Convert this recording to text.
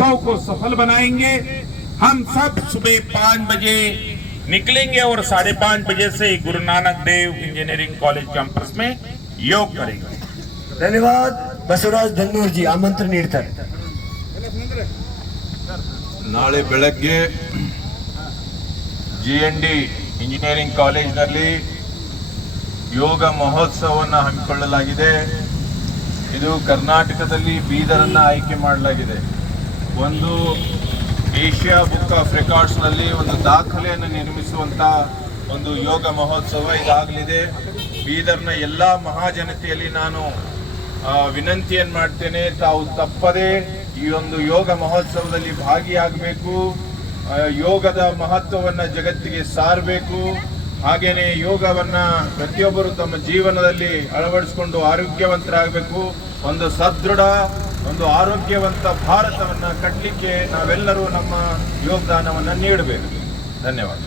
महोत्सव को सफल बनाएंगे। हम सब सुबह 5 बजे निकलेंगे और 5:30 बजे से Guru Nanak Dev engineering college campus में योग करेंगे। ಧನ್ಯವಾದ. ಬಸವರಾಜ್ ಧನ್ನೂರ್ಜಿ ಆಮಂತ್ರಣ ನೀಡ್ತಾರೆ. ನಾಳೆ ಬೆಳಗ್ಗೆ GND ಇಂಜಿನಿಯರಿಂಗ್ ಕಾಲೇಜಿನಲ್ಲಿ ಯೋಗ ಮಹೋತ್ಸವವನ್ನು ಹಮ್ಮಿಕೊಳ್ಳಲಾಗಿದೆ. ಇದು ಕರ್ನಾಟಕದಲ್ಲಿ ಬೀದರನ್ನು ಆಯ್ಕೆ ಮಾಡಲಾಗಿದೆ. ಒಂದು ಏಷ್ಯಾ ಬುಕ್ ಆಫ್ ರೆಕಾರ್ಡ್ಸ್ನಲ್ಲಿ ಒಂದು ದಾಖಲೆಯನ್ನು ನಿರ್ಮಿಸುವಂಥ ಒಂದು ಯೋಗ ಮಹೋತ್ಸವ ಇದಾಗಲಿದೆ. ಬೀದರ್ನ ಎಲ್ಲ ಮಹಾಜನತೆಯಲ್ಲಿ ನಾನು ವಿನಂತಿಯನ್ನು ಮಾಡ್ತೇನೆ, ತಾವು ತಪ್ಪದೆ ಈ ಒಂದು ಯೋಗ ಮಹೋತ್ಸವದಲ್ಲಿ ಭಾಗಿಯಾಗಬೇಕು. ಯೋಗದ ಮಹತ್ವವನ್ನು ಜಗತ್ತಿಗೆ ಸಾರಬೇಕು. ಹಾಗೆಯೇ ಯೋಗವನ್ನು ಪ್ರತಿಯೊಬ್ಬರು ತಮ್ಮ ಜೀವನದಲ್ಲಿ ಅಳವಡಿಸಿಕೊಂಡು ಆರೋಗ್ಯವಂತರಾಗಬೇಕು. ಒಂದು ಸದೃಢ, ಒಂದು ಆರೋಗ್ಯವಂತ ಭಾರತವನ್ನು ಕಟ್ಟಲಿಕ್ಕೆ ನಾವೆಲ್ಲರೂ ನಮ್ಮ ಯೋಗದಾನವನ್ನು ನೀಡಬೇಕು. ಧನ್ಯವಾದ.